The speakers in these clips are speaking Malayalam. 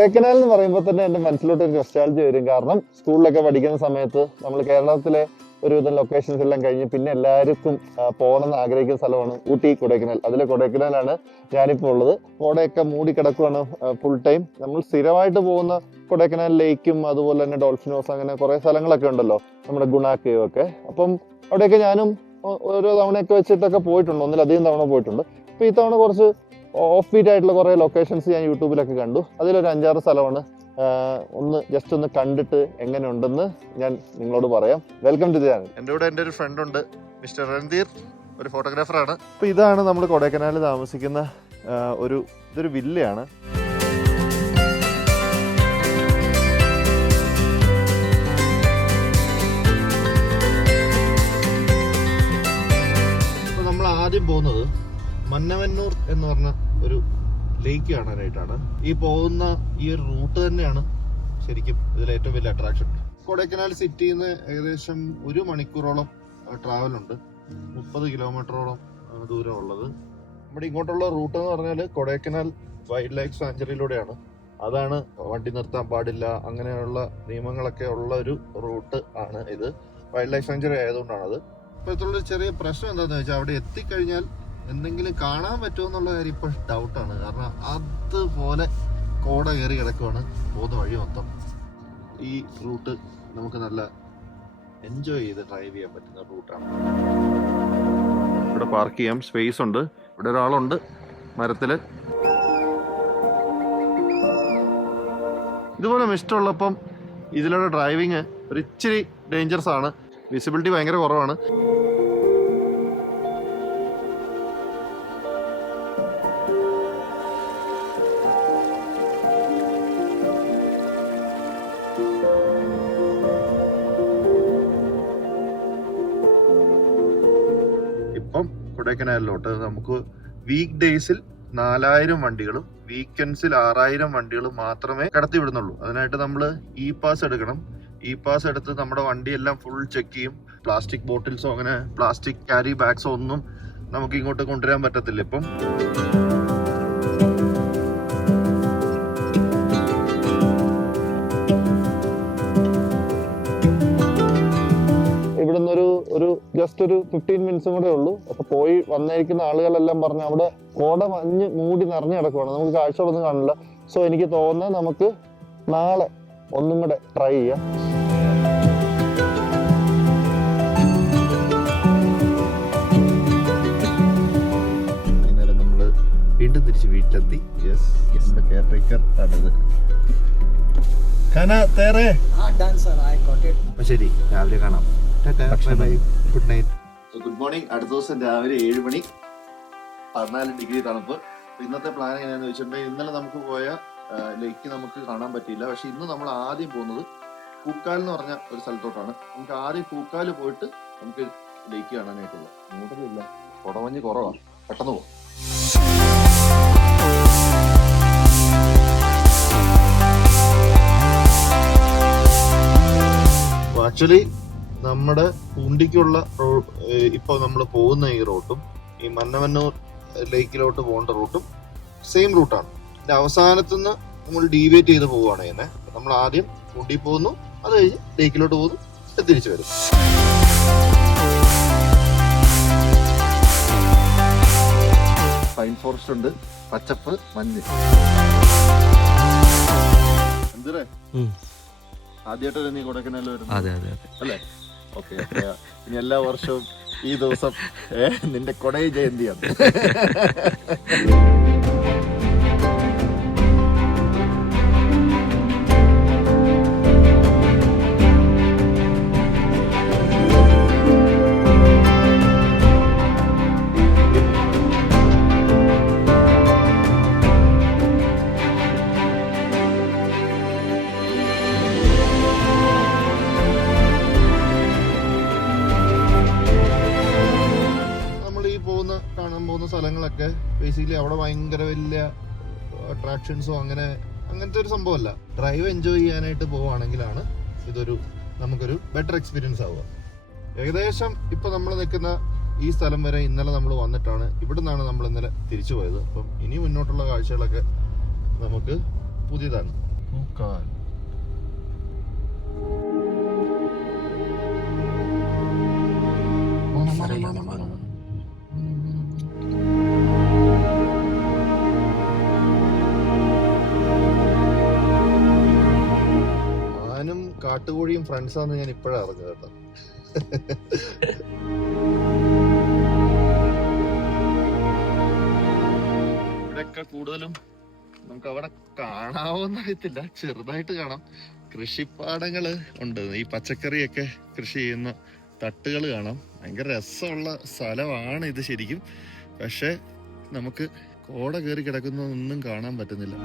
കൊടൈക്കനാൽ എന്ന് പറയുമ്പോൾ തന്നെ എൻ്റെ മനസ്സിലോട്ട് ഒരു നൊസ്റ്റാൾജി വരും. കാരണം സ്കൂളിലൊക്കെ പഠിക്കുന്ന സമയത്ത് നമ്മൾ കേരളത്തിലെ ഒരുവിധം ലൊക്കേഷൻസ് എല്ലാം കഴിഞ്ഞ് പിന്നെ എല്ലാവർക്കും പോകണമെന്ന് ആഗ്രഹിക്കുന്ന സ്ഥലമാണ് ഊട്ടി, കൊടൈക്കനാൽ. അതിലെ കൊടൈക്കനാലാണ് ഞാനിപ്പോൾ ഉള്ളത്. കോടയൊക്കെ മൂടി കിടക്കുകയാണ് ഫുൾ ടൈം. നമ്മൾ സ്ഥിരമായിട്ട് പോകുന്ന കൊടൈക്കനാൽ ലേക്കും അതുപോലെ തന്നെ ഡോൾഫിനോസ് അങ്ങനെ കുറേ സ്ഥലങ്ങളൊക്കെ ഉണ്ടല്ലോ, നമ്മുടെ ഗുണ കേവ് ഒക്കെ. അപ്പം അവിടെയൊക്കെ ഞാനും ഓരോ തവണയൊക്കെ വെച്ചിട്ടൊക്കെ പോയിട്ടുണ്ട്, ഒന്നിലധികം തവണ പോയിട്ടുണ്ട്. അപ്പോൾ ഈ തവണ കുറച്ച് ഓഫ് ബീറ്റ് ആയിട്ടുള്ള കുറേ ലൊക്കേഷൻസ് ഞാൻ യൂട്യൂബിലൊക്കെ കണ്ടു. അതിലൊരു 5-6 സ്ഥലമാണ് ജസ്റ്റ് ഒന്ന് കണ്ടിട്ട് എങ്ങനെ ഉണ്ടെന്ന് ഞാൻ നിങ്ങളോട് പറയാം. Welcome to the channel. എൻ്റെ കൂടെ എൻ്റെ ഒരു ഫ്രണ്ട് ഉണ്ട്, മിസ്റ്റർ രൺധീർ, ഒരു ഫോട്ടോഗ്രാഫറാണ്. അപ്പോൾ ഇതാണ് നമ്മൾ കൊടൈക്കനാലിൽ താമസിക്കുന്ന ഇതൊരു വില്ലയാണ്. അപ്പോൾ നമ്മൾ ആദ്യം പോകുന്നത് മന്നവന്നൂർ എന്ന് പറഞ്ഞ ഒരു ലേക്ക് കാണാനായിട്ടാണ്. ഈ പോകുന്ന ഈ ഒരു റൂട്ട് തന്നെയാണ് ശരിക്കും ഇതിലെ ഏറ്റവും വലിയ അട്രാക്ഷൻ. കൊടൈക്കനാൽ സിറ്റിയിൽ നിന്ന് ഏകദേശം 1 മണിക്കൂറോളം ട്രാവൽ ഉണ്ട്, 30 കിലോമീറ്ററോളം ദൂരം ഉള്ളത്. നമ്മുടെ ഇങ്ങോട്ടുള്ള റൂട്ട് എന്ന് പറഞ്ഞാൽ കൊടൈക്കനാൽ വൈൽഡ് ലൈഫ് സാഞ്ചുറിയിലൂടെയാണ്. അതാണ് വണ്ടി നിർത്താൻ പാടില്ല, അങ്ങനെയുള്ള നിയമങ്ങളൊക്കെ ഉള്ള ഒരു റൂട്ട് ആണ് ഇത്. വൈൽഡ് ലൈഫ് സാഞ്ചുറി ആയതുകൊണ്ടാണത്. ഇപ്പോഴത്തുള്ളൊരു ചെറിയ പ്രശ്നം എന്താണെന്ന് വെച്ചാൽ അവിടെ എത്തിക്കഴിഞ്ഞാൽ എന്തെങ്കിലും കാണാൻ പറ്റുമോ എന്നുള്ള കാര്യം ഇപ്പോൾ ഡൗട്ടാണ്. കാരണം അതുപോലെ കോട കയറി കിടക്കുവാണ് പോകുന്ന വഴി മൊത്തം. ഈ റൂട്ട് നമുക്ക് നല്ല എൻജോയ് ചെയ്ത് ഡ്രൈവ് ചെയ്യാൻ പറ്റുന്ന റൂട്ടാണ്. ഇവിടെ പാർക്ക് ചെയ്യാൻ സ്പേസ് ഉണ്ട്. ഇവിടെ ഒരാളുണ്ട് മരത്തില്. ഇതുപോലെ ഇഷ്ടമുള്ളപ്പം ഇതിലൂടെ ഡ്രൈവിങ് ഒരു ഇച്ചിരി ഡേഞ്ചറസ് ആണ്. വിസിബിലിറ്റി ഭയങ്കര കുറവാണ്. കൊടൈക്കനാലിലോട്ട് നമുക്ക് വീക്ക് ഡേയ്സിൽ 4000 വണ്ടികളും വീക്കെൻഡ്സിൽ 6000 വണ്ടികളും മാത്രമേ കടത്തി വിടുന്നുള്ളൂ. അതിനായിട്ട് നമ്മൾ ഇ പാസ് എടുക്കണം. ഇ പാസ് എടുത്ത് നമ്മുടെ വണ്ടിയെല്ലാം ഫുൾ ചെക്ക് ചെയ്യും. പ്ലാസ്റ്റിക് ബോട്ടിൽസോ അങ്ങനെ പ്ലാസ്റ്റിക് ക്യാരി ബാഗ്സോ ഒന്നും നമുക്ക് ഇങ്ങോട്ട് കൊണ്ടുവരാൻ പറ്റത്തില്ല. ഇപ്പം ഇവിടുന്ന് ഒരു ജസ്റ്റ് ഒരു 15 മിനിറ്റ്സും കൂടെ ഉള്ളൂ. അപ്പൊ പോയി വന്നിരിക്കുന്ന ആളുകളെല്ലാം പറഞ്ഞ് അവിടെ കോട മഞ്ഞ് മൂടി നിറഞ്ഞു കിടക്കുവാണ്, നമുക്ക് കാഴ്ചകളൊന്നും കാണില്ല. സോ എനിക്ക് തോന്നുന്നത് നമുക്ക് നാളെ ഒന്നും കൂടെ ട്രൈ ചെയ്യാം. ഇന്നലെ നമ്മള് വീണ്ടും തിരിച്ച് വീട്ടിലെത്തി. യെസ്, കെയർ ടേക്കർ ആണിത്. അപ്പൊ ശരി, രാവിലെ കാണാം. Good night. Good morning. അടുത്ത ദിവസം രാവിലെ 7 മണി, 14 ഡിഗ്രി തണുപ്പ്. ഇന്നത്തെ പ്ലാൻ എങ്ങനെയാന്ന് വെച്ചിട്ടുണ്ടെങ്കിൽ ഇന്നലെ നമുക്ക് പോയ ലേക്ക് നമുക്ക് കാണാൻ പറ്റിയില്ല. പക്ഷെ ഇന്ന് നമ്മൾ ആദ്യം പോകുന്നത് പൂക്കാൽ എന്ന് പറഞ്ഞ ഒരു സ്ഥലത്തോട്ടാണ്. നമുക്ക് ആദ്യം പൂക്കാല് പോയിട്ട് നമുക്ക് ലേക്ക് കാണാനായിട്ടുള്ള മൂടലില്ല, കുടമഞ്ഞ് കുറവാണ്, പെട്ടെന്ന് പോകും. ആക്ച്വലി നമ്മുടെ പൂണ്ടിക്കുള്ള ഇപ്പൊ നമ്മൾ പോകുന്ന ഈ റൂട്ടും ഈ മന്നവന്നൂർ ലേക്കിലോട്ട് പോകേണ്ട റൂട്ടും സെയിം റൂട്ടാണ്. ഇതിന്റെ അവസാനത്തുനിന്ന് നമ്മൾ ഡീവിയേറ്റ് ചെയ്ത് പോവുകയാണ് ചെയ്യുന്നത്. നമ്മൾ ആദ്യം പൂണ്ടി പോകുന്നു, അത് കഴിഞ്ഞ് ലേക്കിലോട്ട് പോകുന്നു, തിരിച്ചു വരും. പൈൻ ഫോറസ്റ്റ് ഉണ്ട്, പച്ചപ്പ്, മഞ്ഞ്. എന്തേ ആദ്യമായിട്ടല്ലേ നീ കൊടൈക്കനാൽ വരുന്നത്? അല്ലേ? ഓക്കെ. ഇനി എല്ലാ വർഷവും ഈ ദിവസം നിന്റെ കൊടൈ ജയന്തിയാണ്. സ്ഥലങ്ങളൊക്കെ ബേസിക്കലി അവിടെ ഭയങ്കര വലിയ അട്രാക്ഷൻസോ അങ്ങനത്തെ ഒരു സംഭവമല്ല. ഡ്രൈവ് എൻജോയ് ചെയ്യാനായിട്ട് പോവുകയാണെങ്കിലാണ് നമുക്കൊരു ബെറ്റർ എക്സ്പീരിയൻസ് ആവുക. ഏകദേശം ഇപ്പൊ നമ്മൾ നിൽക്കുന്ന ഈ സ്ഥലം വരെ ഇന്നലെ നമ്മൾ വന്നിട്ടാണ്. ഇവിടെ നിന്നാണ് നമ്മൾ ഇന്നലെ തിരിച്ചു പോയത്. അപ്പം ഇനി മുന്നോട്ടുള്ള കാഴ്ചകളൊക്കെ നമുക്ക് പുതിയതാണ്. പൂക്കാൽ. മാനും കാട്ടുകോഴിയും ഫ്രണ്ട്സാന്ന് ഞാൻ ഇപ്പോഴാണ് അറിഞ്ഞത് കേട്ടോ. ഇവിടെയൊക്കെ കൂടുതലും നമുക്ക് അവിടെ കാണാവോന്ന് അറിയത്തില്ല, ചെറുതായിട്ട് കാണാം. കൃഷിപ്പാടങ്ങള് ഉണ്ട്, ഈ പച്ചക്കറിയൊക്കെ കൃഷി ചെയ്യുന്ന തട്ടുകൾ കാണാം. ഭയങ്കര രസമുള്ള സ്ഥലമാണ് ഇത് ശരിക്കും. പക്ഷെ നമുക്ക് കോട കയറി കിടക്കുന്നതൊന്നും കാണാൻ പറ്റുന്നില്ല.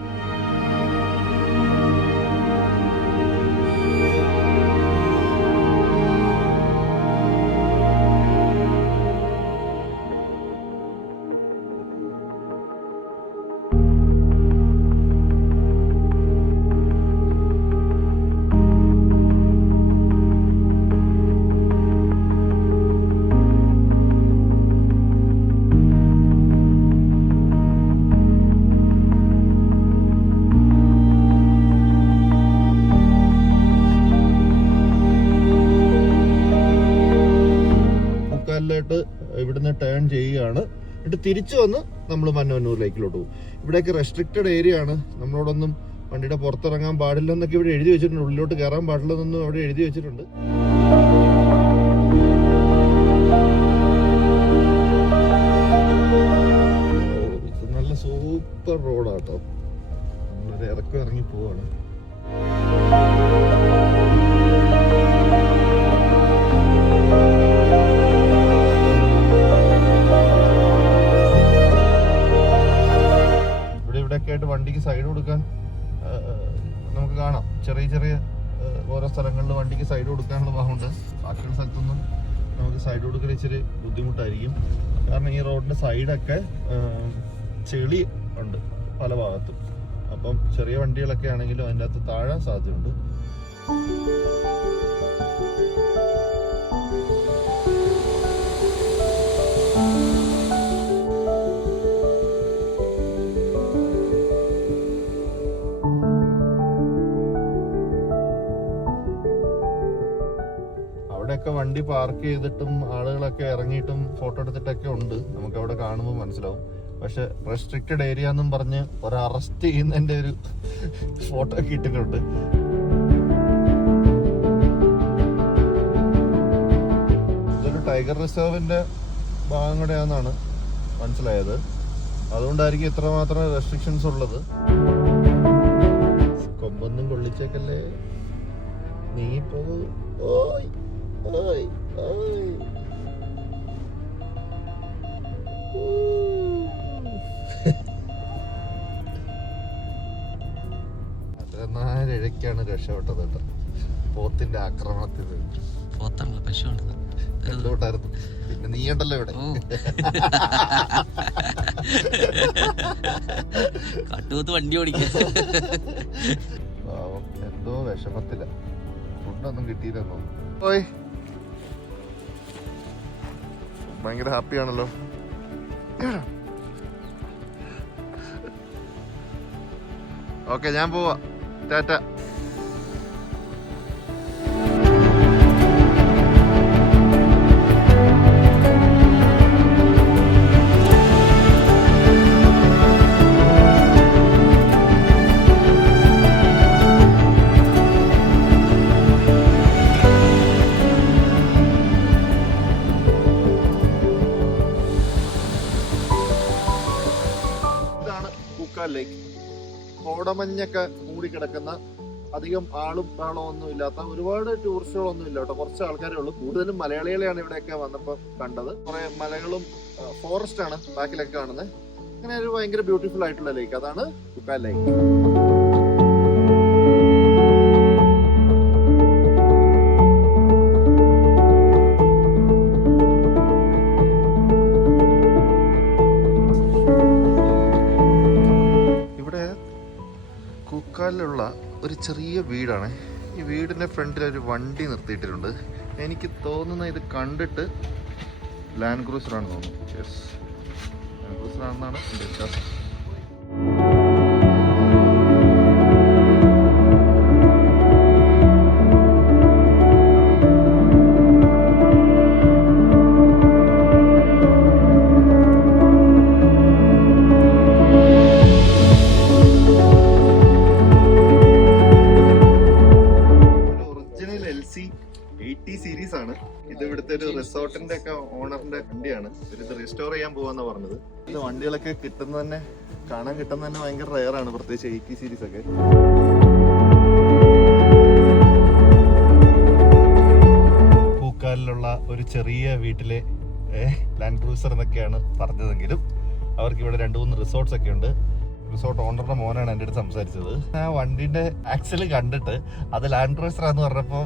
ഇവിടുന്ന് ടേൺ ചെയ്യുകയാണ്, എന്നിട്ട് തിരിച്ചു വന്ന് നമ്മൾ മന്നവന്നൂർ ലേക്കിലോട്ട് പോകും. ഇവിടെയൊക്കെ റെസ്ട്രിക്റ്റഡ് ഏരിയ ആണ്, നമ്മളോടൊന്നും വണ്ടിയുടെ പുറത്തിറങ്ങാൻ പാടില്ലെന്നൊക്കെ ഇവിടെ എഴുതി വെച്ചിട്ടുണ്ട്. ഉള്ളിലോട്ട് കയറാൻ പാടില്ലെന്നൊന്നും അവിടെ എഴുതി വെച്ചിട്ടുണ്ട്. ഇത് നല്ല സൂപ്പർ റോഡാട്ടോ. നമ്മളൊരു ഇറക്കം ഇറങ്ങി പോവാണ്. ആയിട്ട് വണ്ടിക്ക് സൈഡ് കൊടുക്കാൻ നമുക്ക് കാണാം. ചെറിയ ചെറിയ ഓരോ സ്ഥലങ്ങളിൽ വണ്ടിക്ക് സൈഡ് കൊടുക്കാനുള്ള ഭാഗമുണ്ട്. ബാക്കിയുള്ള സ്ഥലത്തൊന്നും നമുക്ക് സൈഡ് കൊടുക്കൽ ഇച്ചിരി ബുദ്ധിമുട്ടായിരിക്കും. കാരണം ഈ റോഡിന്റെ സൈഡൊക്കെ ചെളി ഉണ്ട് പല ഭാഗത്തും. അപ്പം ചെറിയ വണ്ടികളൊക്കെ ആണെങ്കിലും അതിൻ്റെ അകത്ത് താഴാൻ സാധ്യതയുണ്ട്. അവിടെയൊക്കെ വണ്ടി പാർക്ക് ചെയ്തിട്ടും ആളുകളൊക്കെ ഇറങ്ങിയിട്ടും ഫോട്ടോ എടുത്തിട്ടൊക്കെ ഉണ്ട്, നമുക്ക് അവിടെ കാണുമ്പോൾ മനസ്സിലാവും. പക്ഷെ റെസ്ട്രിക്റ്റഡ് ഏരിയ എന്നും പറഞ്ഞ് ഒരു അറസ്റ്റ് ചെയ്യുന്നതിന്റെ ഒരു ഫോട്ടോ ഒക്കെ ഇട്ടിട്ടുണ്ട്. ഇതൊരു ടൈഗർ റിസർവിന്റെ ഭാഗം കൂടെയാണെന്നാണ് മനസ്സിലായത്. അതുകൊണ്ടായിരിക്കും ഇത്രമാത്രം റെസ്ട്രിക്ഷൻസ് ഉള്ളത്. കൊമ്പൊന്നും കൊള്ളിച്ചേക്കല്ലേ നീ പോ. ഓയ് ഓയ് ഓയ്. ഇഴയ്ക്കാണ് രക്ഷപ്പെട്ടത് കേട്ടോ പോത്തിന്റെ ആക്രമണത്തിൽ. എന്തുകൊണ്ടായിരുന്നു പിന്നെ നീ ഉണ്ടല്ലോ ഇവിടെ. വണ്ടി ഓടിക്കാൻ എന്തോ വിഷമത്തില, ഫുഡൊന്നും കിട്ടിയില്ലെന്നോ. ഓയ് ഭയങ്കര ഹാപ്പിയാണല്ലോ. ഓക്കെ ഞാൻ പോവാ, ടാറ്റ. ലേക്ക് കോടമഞ്ഞൊക്കെ മൂടിക്കിടക്കുന്ന, അധികം ആളും ബഹളവും ഒന്നും ഇല്ലാത്ത, ഒരുപാട് ടൂറിസ്റ്റുകളൊന്നും ഇല്ല കേട്ടോ, കുറച്ച് ആൾക്കാരേ ഉള്ളൂ. കൂടുതലും മലയാളികളെയാണ് ഇവിടെയൊക്കെ വന്നപ്പോൾ കണ്ടത്. കുറെ മലകളും ഫോറസ്റ്റ് ആണ് ബാക്കിലൊക്കെ കാണുന്നത്. അങ്ങനെ ഒരു ഭയങ്കര ബ്യൂട്ടിഫുൾ ആയിട്ടുള്ള ലേക്ക്, അതാണ് കുക്കാൽ ലേക്ക്. കുക്കാലിലുള്ള ഒരു ചെറിയ വീടാണ്. ഈ വീടിൻ്റെ ഫ്രണ്ടിൽ ഒരു വണ്ടി നിർത്തിയിട്ടിട്ടുണ്ട്. എനിക്ക് തോന്നുന്ന ഇത് കണ്ടിട്ട് ലാൻഡ് ക്രൂസറാണെന്ന് തോന്നുന്നു. യെസ്, ലാൻഡ് ക്രൂസറാണെന്നാണ് എൻ്റെ വിശ്വാസം. ഓണറിന്റെ വണ്ടിയാണ്. ഇത് റീസ്റ്റോർ ചെയ്യാൻ പോവാന്നാ പറഞ്ഞത്. ഇത് വണ്ടികളൊക്കെ കിട്ടുന്ന തന്നെ കാണാൻ കിട്ടുന്ന തന്നെ ഭയങ്കര റെയർ ആണ്, പ്രത്യേകിച്ച് 80 സീരീസ് ഒക്കെ. പൂക്കാലിലുള്ള ഒരു ചെറിയ വീട്ടിലെ ലാൻഡ് ക്രൂസർ എന്നൊക്കെയാണ് പറഞ്ഞതെങ്കിലും അവർക്ക് ഇവിടെ 2-3 റിസോർട്ട്സ് ഒക്കെ ഉണ്ട്. റിസോർട്ട് ഓണറുടെ മോനാണ് എൻ്റെ അടുത്ത് സംസാരിച്ചത്. ആ വണ്ടിന്റെ ആക്സിൽ കണ്ടിട്ട് അത് ലാൻഡ് ക്രൂസർ എന്ന് പറഞ്ഞപ്പോൾ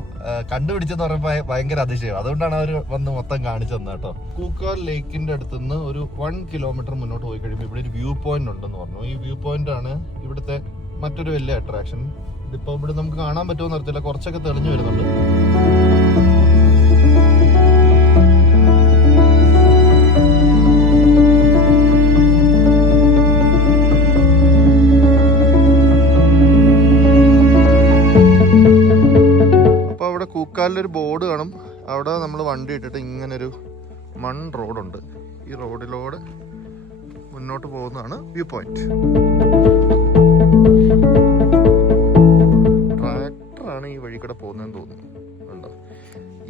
കണ്ടുപിടിച്ചെന്ന് പറഞ്ഞപ്പോൾ ഭയങ്കര അതിശയം. അതുകൊണ്ടാണ് അവർ വന്ന് മൊത്തം കാണിച്ചു തന്നെ കേട്ടോ. കൂക്കാൽ ലേക്കിന്റെ അടുത്തുനിന്ന് ഒരു 1 കിലോമീറ്റർ മുന്നോട്ട് പോയി കഴിയുമ്പോൾ ഇവിടെ ഒരു വ്യൂ പോയിന്റ് ഉണ്ടെന്ന് പറഞ്ഞു. ഈ വ്യൂ പോയിന്റ് ആണ് ഇവിടുത്തെ മറ്റൊരു വലിയ അട്രാക്ഷൻ. ഇതിപ്പോ ഇവിടെ നമുക്ക് കാണാൻ പറ്റുമെന്ന് അറിയത്തില്ല, കുറച്ചൊക്കെ തെളിഞ്ഞു വരുന്നുണ്ട്. കൂക്കാലിലൊരു ബോർഡ് കാണും. അവിടെ നമ്മൾ വണ്ടി ഇട്ടിട്ട് ഇങ്ങനൊരു റോഡുണ്ട്. ഈ റോഡിലൂടെ മുന്നോട്ട് പോകുന്നതാണ് വ്യൂ പോയിന്റ്. ട്രാക്ടറാണ് ഈ വഴി കൂടെ പോകുന്നതെന്ന് തോന്നുന്നു. ഉണ്ടോ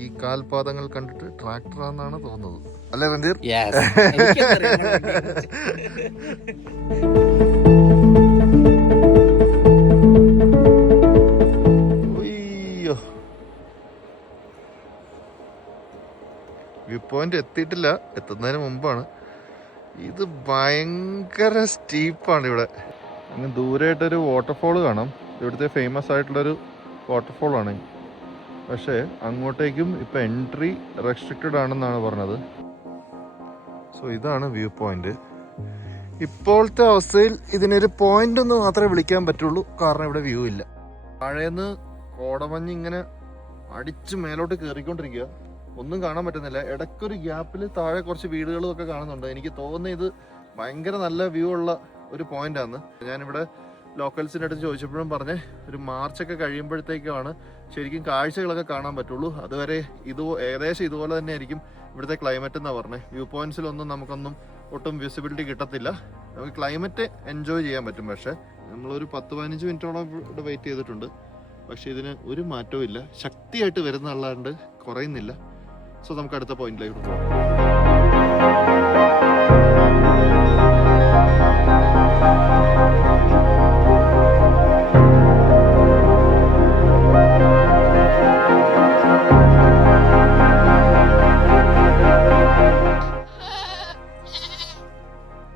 ഈ കാൽപാദങ്ങൾ കണ്ടിട്ട് ട്രാക്ടറാണെന്നാണ് തോന്നുന്നത്, അല്ലേ രഞ്ജീർ? വ്യൂ പോയിന്റ് എത്തിയിട്ടില്ല, എത്തുന്നതിന് മുമ്പാണ്. ഇത് ഭയങ്കര സ്റ്റീപ്പാണ് ഇവിടെ. അങ്ങ് ദൂരെയായിട്ടൊരു വാട്ടർഫോൾ കാണാം. ഇവിടുത്തെ ഫേമസ് ആയിട്ടുള്ളൊരു വാട്ടർഫോളാണ്. പക്ഷേ അങ്ങോട്ടേക്കും ഇപ്പം എൻട്രി റെസ്ട്രിക്റ്റഡ് ആണെന്നാണ് പറഞ്ഞത്. സോ ഇതാണ് വ്യൂ പോയിന്റ്. ഇപ്പോഴത്തെ അവസ്ഥയിൽ ഇതിനൊരു പോയിന്റ് ഒന്ന് മാത്രമേ വിളിക്കാൻ പറ്റുള്ളൂ, കാരണം ഇവിടെ വ്യൂ ഇല്ല. താഴേന്ന് കോടമഞ്ഞ് ഇങ്ങനെ അടിച്ച് മേലോട്ട് കയറിക്കൊണ്ടിരിക്കുക, ഒന്നും കാണാൻ പറ്റുന്നില്ല. ഇടയ്ക്കൊരു ഗ്യാപ്പിൽ താഴെ കുറച്ച് വീടുകളും ഒക്കെ കാണുന്നുണ്ട്. എനിക്ക് തോന്നുന്നത് ഇത് ഭയങ്കര നല്ല വ്യൂ ഉള്ള ഒരു പോയിന്റ് ആണ്. ഞാനിവിടെ ലോക്കൽസിൻ്റെ അടുത്ത് ചോദിച്ചപ്പോഴും പറഞ്ഞ് ഒരു മാർച്ചൊക്കെ കഴിയുമ്പോഴത്തേക്കാണ് ശരിക്കും കാഴ്ചകളൊക്കെ കാണാൻ പറ്റുള്ളൂ. അതുവരെ ഏകദേശം ഇതുപോലെ തന്നെ ആയിരിക്കും ഇവിടുത്തെ ക്ലൈമറ്റ് എന്നാണ് പറഞ്ഞത്. വ്യൂ പോയിന്റ്സിലൊന്നും നമുക്കൊന്നും ഒട്ടും വിസിബിലിറ്റി കിട്ടത്തില്ല. നമുക്ക് ക്ലൈമറ്റ് എൻജോയ് ചെയ്യാൻ പറ്റും. പക്ഷേ നമ്മളൊരു 10-15 മിനിറ്റോളം ഇവിടെ വെയിറ്റ് ചെയ്തിട്ടുണ്ട്. പക്ഷെ ഇതിന് ഒരു മാറ്റവും ഇല്ല, ശക്തിയായിട്ട് വരുന്ന അല്ലാണ്ട് കുറയുന്നില്ല. സോ നമുക്ക് അടുത്ത പോയിന്റിലേക്ക് പോകാം.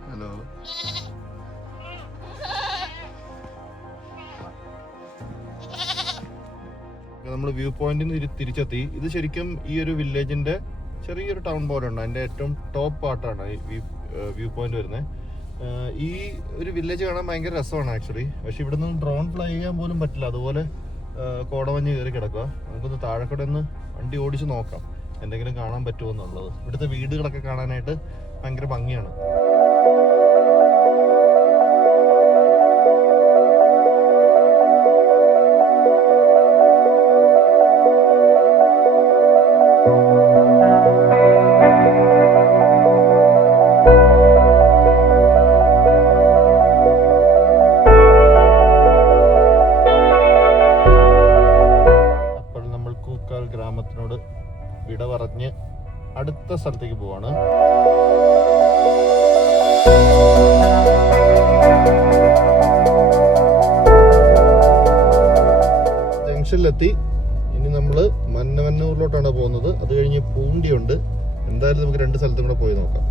ഹലോ, നമ്മൾ വ്യൂ പോയിന്റിൽ തിരിച്ചെത്തി. ഇത് ശരിക്കും ഈ ഒരു വില്ലേജിന്റെ ചെറിയൊരു ടൗൺ പോലെ ഉണ്ട്. അതിന്റെ ഏറ്റവും ടോപ്പ് പാർട്ടാണ് ഈ വ്യൂ പോയിന്റ് വരുന്നത്. ഈ ഒരു വില്ലേജ് കാണാൻ ഭയങ്കര രസമാണ് ആക്ച്വലി. പക്ഷെ ഇവിടെ നിന്ന് ഡ്രോൺ ഫ്ലൈ ചെയ്യാൻ പോലും പറ്റില്ല, അതുപോലെ കോടമഞ്ഞ് കയറി കിടക്കുക. നമുക്കൊന്ന് താഴെക്കൂടെ ഒന്ന് വണ്ടി ഓടിച്ച് നോക്കാം എന്തെങ്കിലും കാണാൻ പറ്റുമോ എന്നുള്ളത്. ഇവിടുത്തെ വീടുകളൊക്കെ കാണാനായിട്ട് ഭയങ്കര ഭംഗിയാണ്. ഗ്രാമത്തിനോട് വിട പറഞ്ഞ് അടുത്ത സ്ഥലത്തേക്ക് പോവാണ്. ജംഗ്ഷനിലെത്തി. ഇനി നമ്മള് മന്നവന്നൂരിലോട്ടാണ് പോകുന്നത്. അത് കഴിഞ്ഞ് പൂണ്ടിയുണ്ട്. എന്തായാലും നമുക്ക് 2 സ്ഥലത്തും കൂടെ പോയി നോക്കാം.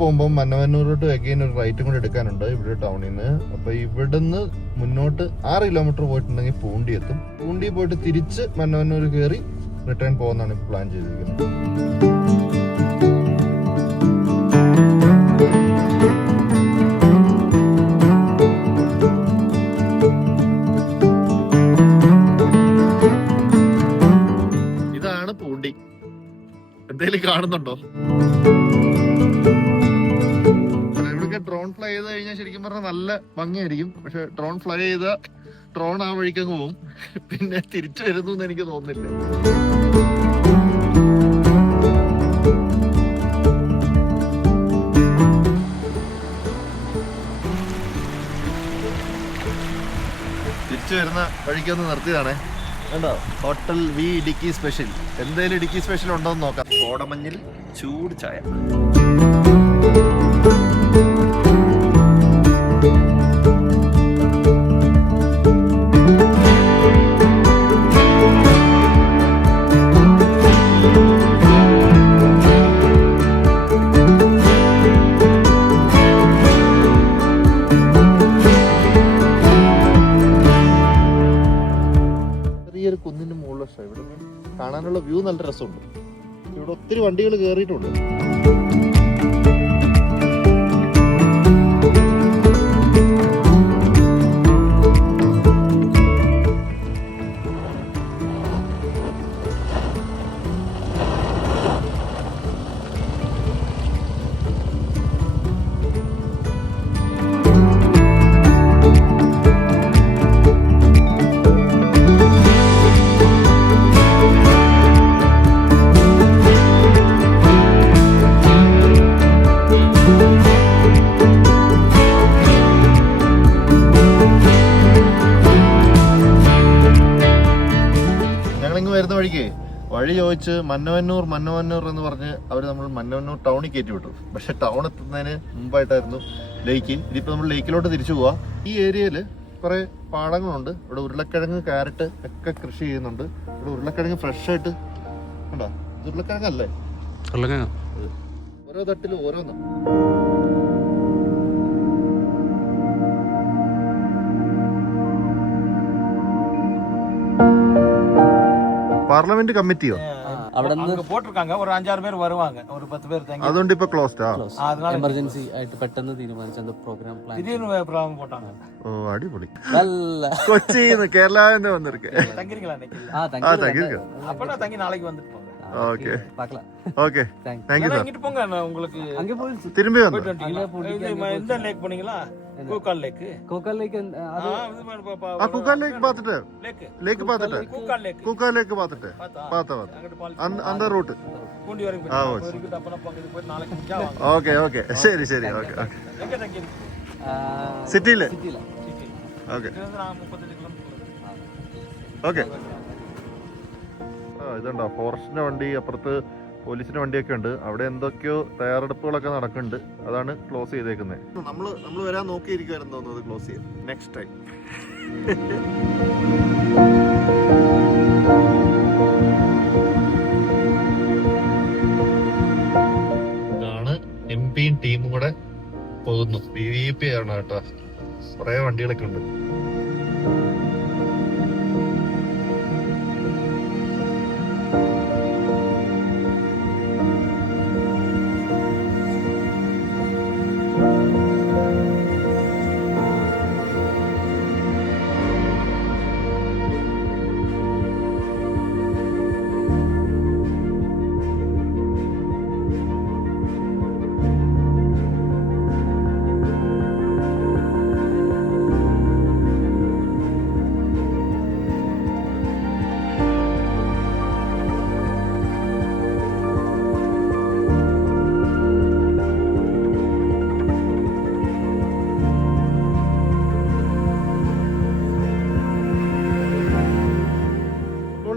പോകുമ്പോൾ മന്നവന്നൂരോട്ട് അഗൈൻ ഒരു റൈറ്റും കൂടെ എടുക്കാനുണ്ട് ഇവിടെ ടൗണിൽ നിന്ന്. അപ്പൊ ഇവിടുന്ന് മുന്നോട്ട് 6 കിലോമീറ്റർ പോയിട്ടുണ്ടെങ്കിൽ പൂണ്ടി എത്തും. പൂണ്ടി പോയിട്ട് തിരിച്ച് മന്നവന്നൂർ കയറി റിട്ടേൺ പോകുന്നതാണ് ഇപ്പോൾ പ്ലാൻ ചെയ്തിരിക്കുന്നത്. ഇതാണ് പൂണ്ടി. എന്തെങ്കിലും കാണുന്നുണ്ടോ? ഡ്രോൺ ഫ്ലൈ ചെയ്ത് കഴിഞ്ഞാൽ കഴിഞ്ഞാൽ ശരിക്കും പറഞ്ഞാൽ നല്ല ഭംഗിയായിരിക്കും. പക്ഷെ ഡ്രോൺ ഫ്ലൈ ചെയ്ത ഡ്രോൺ ആ വഴിക്കങ്ങ് പോവും, പിന്നെ തിരിച്ചു വരുന്നു എന്ന് എനിക്ക് തോന്നുന്നില്ല. തിരിച്ചു വരുന്ന വഴിക്കൊന്ന് നിർത്തിയതാണേ. കണ്ടോ, ഹോട്ടൽ വി ഇടുക്കി സ്പെഷ്യൽ. എന്തായാലും ഇടുക്കി സ്പെഷ്യൽ ഉണ്ടോ എന്ന് നോക്കാം. കോടമഞ്ഞിൽ ചൂട് ചായ. കുന്നിന്റെ മുകളിലെ ഷോ ഇവിടെ കാണാനുള്ള വ്യൂ നല്ല രസമുണ്ട്. ഇവിടെ ഒത്തിരി വണ്ടികൾ കയറിയിട്ടുണ്ട്. വരുന്ന വഴിക്ക് വഴി ചോദിച്ച് മന്നവന്നൂർ എന്ന് പറഞ്ഞ് അവർ നമ്മൾ മന്നവന്നൂർ ടൗണിൽ കയറ്റി വിട്ടു. പക്ഷെ ടൗൺ എത്തുന്നതിന് മുമ്പായിട്ടായിരുന്നു ലേക്ക്. ഇതിപ്പോൾ നമ്മൾ ലേക്കിലോട്ട് തിരിച്ചു പോവാ. ഈ ഏരിയയിൽ കുറേ പാടങ്ങളുണ്ട്. ഇവിടെ ഉരുളക്കിഴങ്ങ്, ക്യാരറ്റ് ഒക്കെ കൃഷി ചെയ്യുന്നുണ്ട്. ഇവിടെ ഉരുളക്കിഴങ്ങ് ഫ്രഷ് ആയിട്ട് കണ്ടോ, ഉരുളക്കിഴങ്ങല്ലേ, ഓരോ തട്ടിലും ഓരോന്നും. പാർലമെന്റ് കമ്മിറ്റിയോ போட்டிருக்காங்க. ஒரு 5-6 பேர் வருவாங்க, ஒரு 10 பேர் தங்கி. അതുകൊണ്ട് ഇപ്പൊ ക്ലോസ്ഡാ? அதனால എമർജൻസി ആയിട്ട് പെട്ടെന്ന് തീരുമാനിച്ച പ്രോഗ്രാം പ്ലാൻ. திடீர்னு ப்ராப்ளம் போட்டாங்க. ഓ അടിപൊളി. നല്ല കൊച്ചിന്ന് കേരളാന്ന് വന്നിருக்கு. தங்கிருங்களா இன்னைக்கு? தங்கிருக்கு. அப்பனா தங்கி நாளைக்கு வந்துட்டு போங்க. ஓகே பார்க்கலாம். Okay thank you sir. இங்கிட்டு போங்க, நான் உங்களுக்கு அங்க போய் திரும்பி வந்து எந்த லேக் போனீங்களா? கூக்கால் லேக். கோக்கல் லேக் அது കുക്കാൽ ലേക്ക് പാത്തിട്ട് லேக் ലേക്ക് പാത്തിട്ട് கூக்கால் லேக். കുക്കാൽ ലേക്ക് പാത്തിട്ട് പാത്ത അന്ത റൂട്ട്. பூண்டி வரைக்கும் ஆ, போய் இருக்குது. அப்பனா பக்கத்து போய் நாளைக்கு முடிஞ்சா வாங்க. ഓക്കെ ഓക്കെ ശരി ശരി ഓക്കെ ഓക്കെ. எங்க தங்கி? സിറ്റിയില് സിറ്റിയില. ഓക്കെ இது வந்து நான் 35 கிலோமீட்டர். ഓക്കെ. ഇതുണ്ടോ ഫോറസ്റ്റിന്റെ വണ്ടി, അപ്പുറത്ത് പോലീസിന്റെ വണ്ടിയൊക്കെ ഉണ്ട്. അവിടെ എന്തൊക്കെയോ തയ്യാറെടുപ്പുകളൊക്കെ നടക്കുന്നുണ്ട്. അതാണ് ക്ലോസ് ചെയ്തേക്കുന്നത്. നമ്മള് വരാൻ നോക്കിയിരിക്കുവായിരുന്നു തോന്നുന്നത് ക്ലോസ് ചെയ്യും നെക്സ്റ്റ് ടൈം. ഇതാണ് എംപിയും ടീമും കൂടെ പോകുന്നു. VVIP ആണ് കേട്ടോ. കുറെ വണ്ടികളൊക്കെ ഉണ്ട്.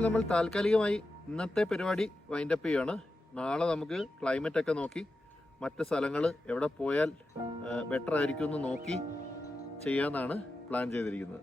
നമ്മൾ താൽക്കാലികമായി ഇന്നത്തെ പരിപാടി വൈൻഡപ്പ് ചെയ്യുകയാണ്. നാളെ നമുക്ക് ക്ലൈമറ്റ് ഒക്കെ നോക്കി മറ്റ് സ്ഥലങ്ങൾ എവിടെ പോയാൽ ബെറ്റർ ആയിരിക്കും എന്ന് നോക്കി ചെയ്യാമെന്നാണ് പ്ലാൻ ചെയ്തിരിക്കുന്നത്.